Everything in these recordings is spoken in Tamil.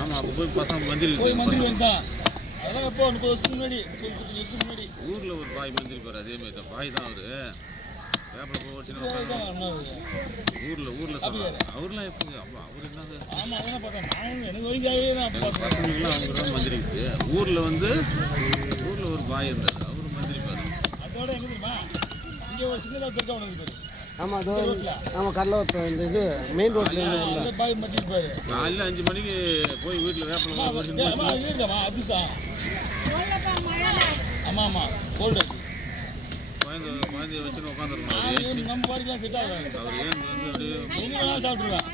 ஆமாம் அப்போ போய் பசங்க மந்திரி வந்தான். அதெல்லாம் எப்போ 30 வருஷத்துக்கு முன்னாடி 30 வருஷத்துக்கு முன்னாடி ஊரில் ஒரு பாய் மந்திரி போகிறார். அதேமாதிரி தான் பாய் தான் அவர். வேப்பில் போய் வச்சுன்னு ஊரில் சொல்கிறார். அவர்லாம் எப்போங்க அவர் என்னங்க? ஆமாம் அதெல்லாம் பார்த்தேன். நான் எனக்கு வயசாகவே தான் பசங்களுக்குலாம் அவங்க தான் மந்திரி இருக்குது. ஊரில் ஒரு பாய் இருந்தார். அவர் மந்திரி பாரு. அதோட எங்கே தெரியுமா இங்கே ஒரு சின்னதாக திருக்கா ஒன்று இருக்குது. ஆமாம் அதோ ஆமாம் கடலூர் இந்த இது மெயின் ரோட்டில் பாய் மட்டிருப்பாரு. காலையில் 5 மணிக்கு போய் வீட்டில் வேப்பில் இருக்காமா அதுதான். ஆமாம் ஆமாம் கோல்டு குழந்தைய வச்சுன்னு உட்காந்துருக்கணும். நம்ம பாடிக்கலாம் செட் ஆகாது. அவர் ஏன் அப்படியே எது வேணாலும் சாப்பிட்ருவேன்.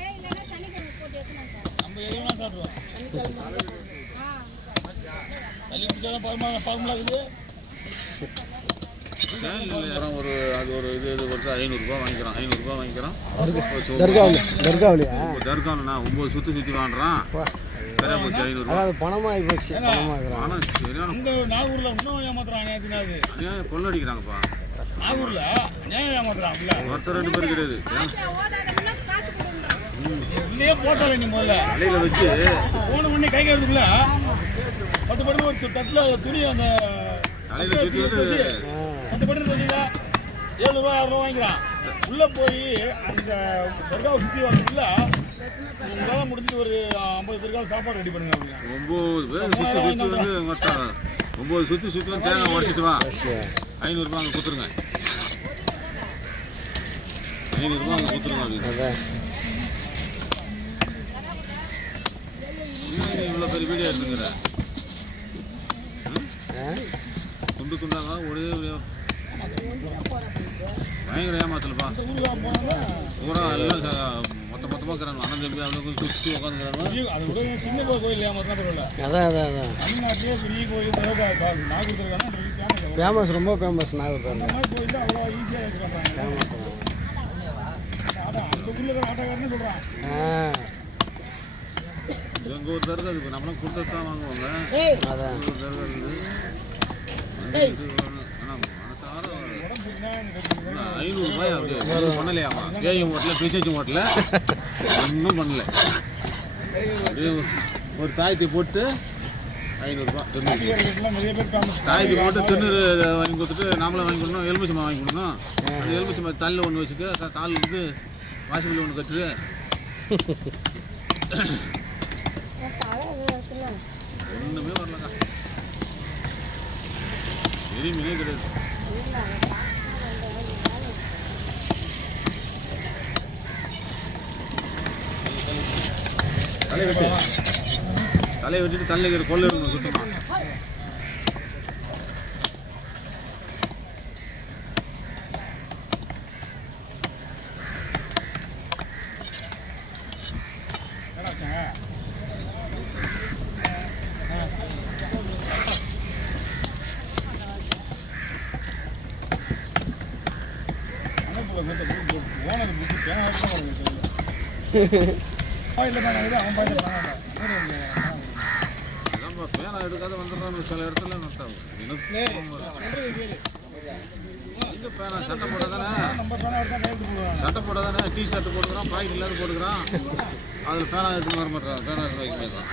நம்ம எது வேணாலும் சாப்பிடுவோம். தள்ளி பிடிச்சாலும் ஃபார்முலா இருக்குது. ஒரு அது ஒரு இது கொடுத்தா 500 ரூபா வாங்கிக்கிறான். தர்காவில்ண்ணா 9 சுற்றி வாங்குறான். சரியா போச்சு 500 ரூபா. பணமாகி போச்சு. பணம் சரியான நாகூரில் இன்னும் ஏமாத்துறாங்க. கொள்ளடிக்கிறாங்கப்பா. நாகூரில் ஏமாத்துறாங்க. ஒருத்தர் 2 பேர் கிடையாது. இல்லையே போட்டாலே நீ முதல்ல தலையில் வச்சு போன உடனே கை கழுதுக்குள்ள 10 படம் ஒரு தட்டில் துணி அந்த தலையில் சுற்றி வந்து 10 படம் வச்சுதா 7 ரூபா 6 ரூபா வாங்கிக்கிறான். உள்ளே போய் அந்த தர்காவை சுற்றி வரதுக்குள்ள உங்களால் முடிஞ்சிட்டு ஒரு 50 தர்காவை சாப்பாடு ரெடி பண்ணுங்க அப்படின்னா 9 பேர் சுற்றி வந்து மொத்தம் 9 சுற்றி வந்து தேங்காய் உடச்சிட்டு வா 500 ரூபா அங்கே கொடுத்துருங்க. 500 ரூபா அங்கே கொடுத்துருங்க அப்படின்னு. இவ்வளோ பெரிய வீடியோ எடுத்துங்கிற துண்டாங்க ஒரே பயங்கர ஏமாத்தலப்பா. பூரா எல்லாம் மொத்தமாக இருக்கிறாங்க. அண்ணன் தம்பி அவனுக்கு சுற்றி உட்காந்துக்கிறாங்க. அது கூட சின்ன கோயில் ஏமாத்தினா பரவாயில்ல. அதான் தமிழ்நாட்டிலே பெரிய கோயில் நாகூர் ஃபேமஸ், ரொம்ப ஃபேமஸ் நாகூர். அந்த மாதிரி கோயில் தான் அவ்வளோ ஈஸியாக வச்சுருக்காங்க. அதான் அந்த ஊரில் ஆட்டக்காரன்னு சொல்கிறான். எங்கள் ஒரு தர்கா இருக்குது. நம்மளாம் கொடுத்து தான் வாங்குவாங்க. அதான் ஒரு தர்கா இருக்குது. ஆனால் மனசார 500 ரூபாய் அப்படியே ஒன்றும் பண்ணலையாமா. கேயும் ஓட்டல பிரிச்சும் ஓட்டல ஒன்றும் பண்ணல. அப்படியே ஒரு தாயத்தை போட்டு 500 ரூபா தாயத்தை போட்டு திருநூறு வாங்கி கொடுத்துட்டு நாமளும் வாங்கி கொடுக்கணும். எலுமிச்சை வாங்கி கொடுக்கணும். அந்த எலுமிச்சை தள்ளில் ஒன்று வச்சுட்டு கால் வந்து வாசிப்பில் ஒன்று கட்டுரு. ஒன்றுமே வரலக்கா. பெரிய மீனே கிடையாது. தலையை வெட்டிட்டு தலையில கொள்ள இருக்கணும் சுத்தமாக. பேனா எடுக்காத வந்துடுறான்னு சில இடத்துல பேனா சட்டை போட தானே டி ஷர்ட் போட்டுக்கிறான். பாக்கெட் இல்லாத போட்டுக்கிறான். அதில் பேனா எடுத்து வர மாட்டான். பேனா எடுத்து வைக்க மாட்டான்.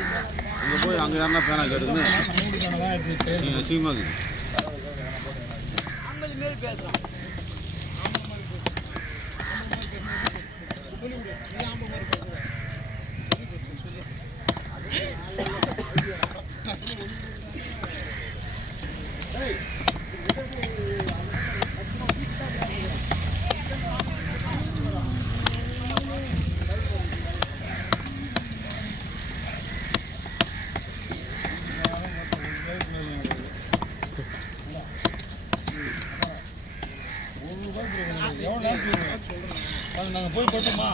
இங்கே போய் அங்கே யாருன்னா பேனா கேட்டுக்குன்னு சீமாக்கு நாங்கள் போய் போட்டோமா